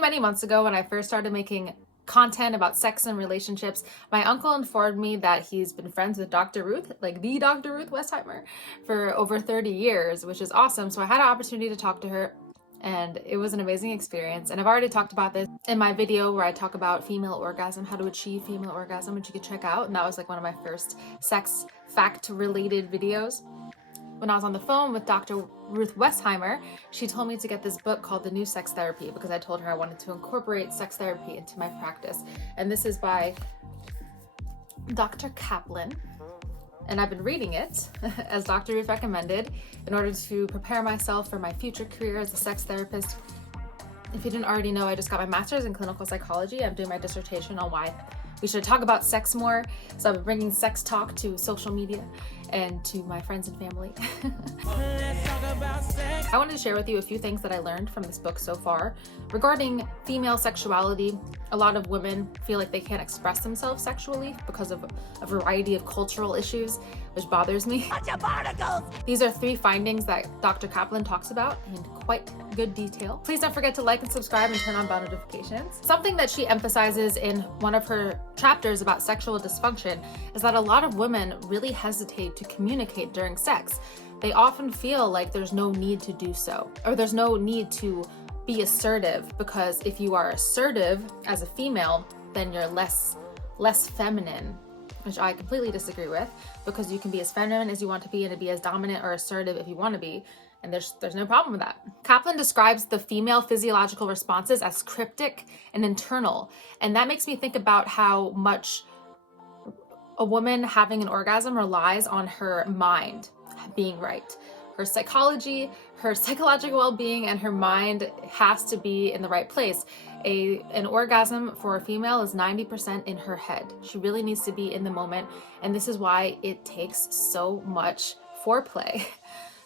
Many months ago, when I first started making content about sex and relationships, my uncle informed me that he's been friends with Dr. Ruth, like the Dr. Ruth Westheimer, for over 30 years, which is awesome. So I had an opportunity to talk to her, and it was an amazing experience. And I've already talked about this in my video where I talk about female orgasm, how to achieve female orgasm, which you can check out. And that was like one of my first sex fact related videos. When I was on the phone with Dr. Ruth Westheimer, she told me to get this book called The New Sex Therapy because I told her I wanted to incorporate sex therapy into my practice. And this is by Dr. Kaplan. And I've been reading it, as Dr. Ruth recommended, in order to prepare myself for my future career as a sex therapist. If you didn't already know, I just got my master's in clinical psychology. I'm doing my dissertation on why we should talk about sex more. So I've been bringing sex talk to social media and to my friends and family. I wanted to share with you a few things that I learned from this book so far. Regarding female sexuality, a lot of women feel like they can't express themselves sexually because of a variety of cultural issues, which bothers me. Bunch of barnacles! These are 3 findings that Dr. Kaplan talks about in quite good detail. Please don't forget to like and subscribe and turn on bell notifications. Something that she emphasizes in one of her chapters about sexual dysfunction is that a lot of women really hesitate to communicate during sex. They often feel like there's no need to do so, or there's no need to be assertive, because if you are assertive as a female, then you're less feminine, which I completely disagree with, because you can be as feminine as you want to be and to be as dominant or assertive if you want to be, and there's no problem with that. Kaplan describes the female physiological responses as cryptic and internal, and that makes me think about how much a woman having an orgasm relies on her mind being right. Her psychology, her psychological well-being, and her mind has to be in the right place. An orgasm for a female is 90% in her head. She really needs to be in the moment, and this is why it takes so much foreplay.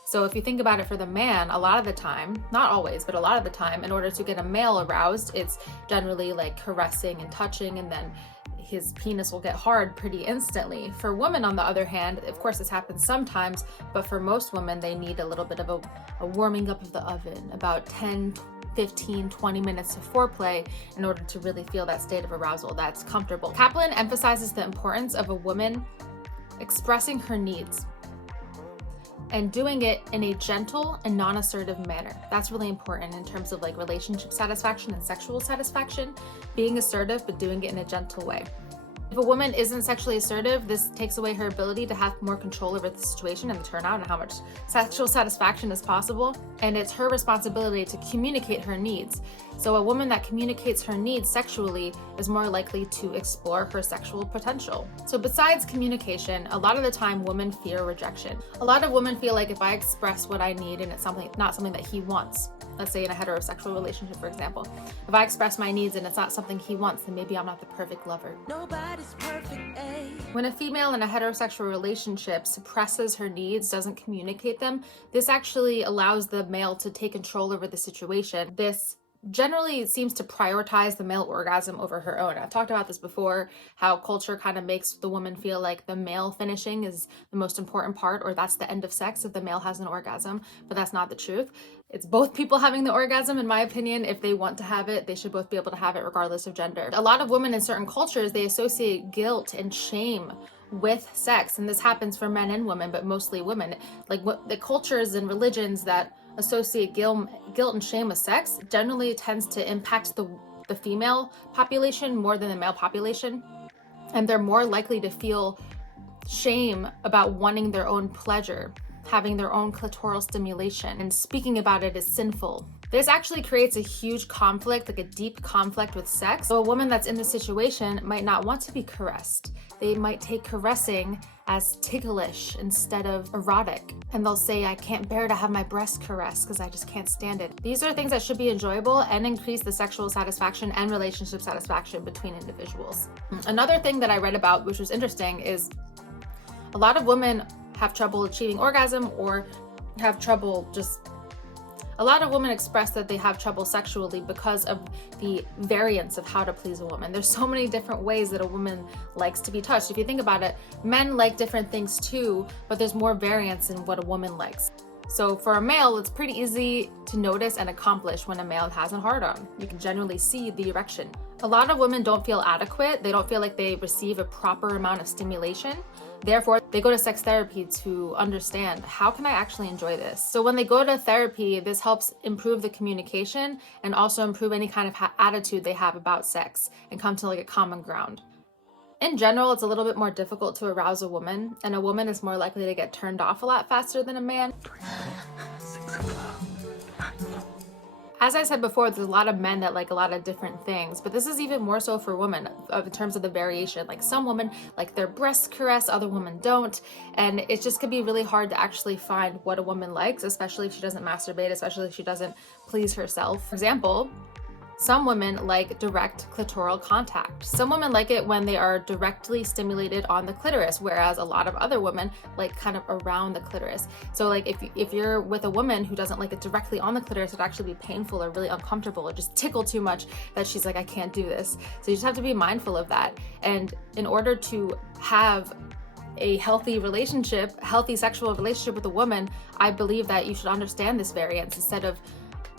So if you think about it for the man, a lot of the time, not always, but a lot of the time, in order to get a male aroused, it's generally like caressing and touching, and then his penis will get hard pretty instantly. For women, on the other hand, of course this happens sometimes, but for most women, they need a little bit of a warming up of the oven, about 10, 15, 20 minutes of foreplay in order to really feel that state of arousal that's comfortable. Kaplan emphasizes the importance of a woman expressing her needs and doing it in a gentle and non-assertive manner. That's really important in terms of like relationship satisfaction and sexual satisfaction. Being assertive, but doing it in a gentle way. If a woman isn't sexually assertive, this takes away her ability to have more control over the situation and the turnout and how much sexual satisfaction is possible. And it's her responsibility to communicate her needs. So a woman that communicates her needs sexually is more likely to explore her sexual potential. So besides communication, a lot of the time women fear rejection. A lot of women feel like if I express what I need and it's not something that he wants, let's say in a heterosexual relationship, for example, if I express my needs and it's not something he wants, then maybe I'm not the perfect lover. Nobody's perfect, eh? When a female in a heterosexual relationship suppresses her needs, doesn't communicate them, this actually allows the male to take control over the situation. This generally seems to prioritize the male orgasm over her own. I've talked about this before, how culture kind of makes the woman feel like the male finishing is the most important part, or that's the end of sex if the male has an orgasm, but that's not the truth. It's both people having the orgasm, in my opinion. If they want to have it, they should both be able to have it regardless of gender. A lot of women in certain cultures, they associate guilt and shame with sex, and this happens for men and women, but mostly women. Like what the cultures and religions that associate guilt and shame with sex generally tends to impact the female population more than the male population, and they're more likely to feel shame about wanting their own pleasure, having their own clitoral stimulation, and speaking about it is sinful. This actually creates a huge conflict, like a deep conflict with sex. So a woman that's in this situation might not want to be caressed. They might take caressing as ticklish instead of erotic. And they'll say, I can't bear to have my breast caressed because I just can't stand it. These are things that should be enjoyable and increase the sexual satisfaction and relationship satisfaction between individuals. Another thing that I read about, which was interesting, is a lot of women have trouble achieving orgasm or have trouble a lot of women express that they have trouble sexually because of the variance of how to please a woman. There's so many different ways that a woman likes to be touched. If you think about it, men like different things too, but there's more variance in what a woman likes. So for a male, it's pretty easy to notice and accomplish when a male has a hard on. You can generally see the erection. A lot of women don't feel adequate. They don't feel like they receive a proper amount of stimulation. Therefore, they go to sex therapy to understand, how can I actually enjoy this? So when they go to therapy, this helps improve the communication and also improve any kind of attitude they have about sex and come to like a common ground. In general, it's a little bit more difficult to arouse a woman, and a woman is more likely to get turned off a lot faster than a man. As I said before, there's a lot of men that like a lot of different things, but this is even more so for women in terms of the variation. Like some women like their breasts caressed, other women don't, and it just could be really hard to actually find what a woman likes, especially if she doesn't masturbate, especially if she doesn't please herself. For example, some women like direct clitoral contact. Some women like it when they are directly stimulated on the clitoris, whereas a lot of other women like kind of around the clitoris. So like if you're with a woman who doesn't like it directly on the clitoris, it'd actually be painful or really uncomfortable or just tickle too much that she's like, I can't do this. So you just have to be mindful of that. And in order to have a healthy relationship, healthy sexual relationship with a woman, I believe that you should understand this variance instead of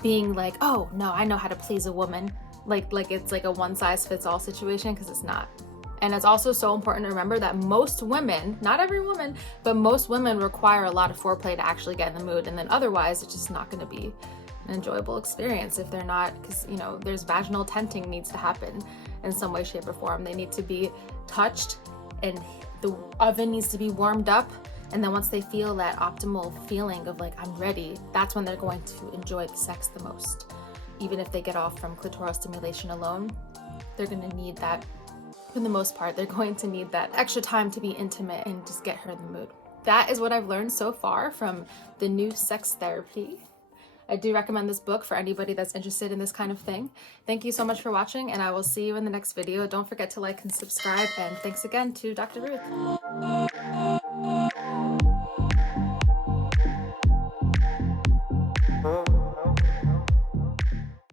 being like, oh no, I know how to please a woman, like it's like a one-size-fits-all situation, because it's not. And it's also so important to remember that most women, not every woman, but most women require a lot of foreplay to actually get in the mood, and then otherwise it's just not going to be an enjoyable experience if they're not, because you know there's vaginal tenting needs to happen in some way, shape, or form. They need to be touched and the oven needs to be warmed up. And then once they feel that optimal feeling of like, I'm ready, that's when they're going to enjoy the sex the most. Even if they get off from clitoral stimulation alone, they're going to need that. For the most part, they're going to need that extra time to be intimate and just get her in the mood. That is what I've learned so far from the new sex therapy. I do recommend this book for anybody that's interested in this kind of thing. Thank you so much for watching, and I will see you in the next video. Don't forget to like and subscribe, and thanks again to Dr. Ruth.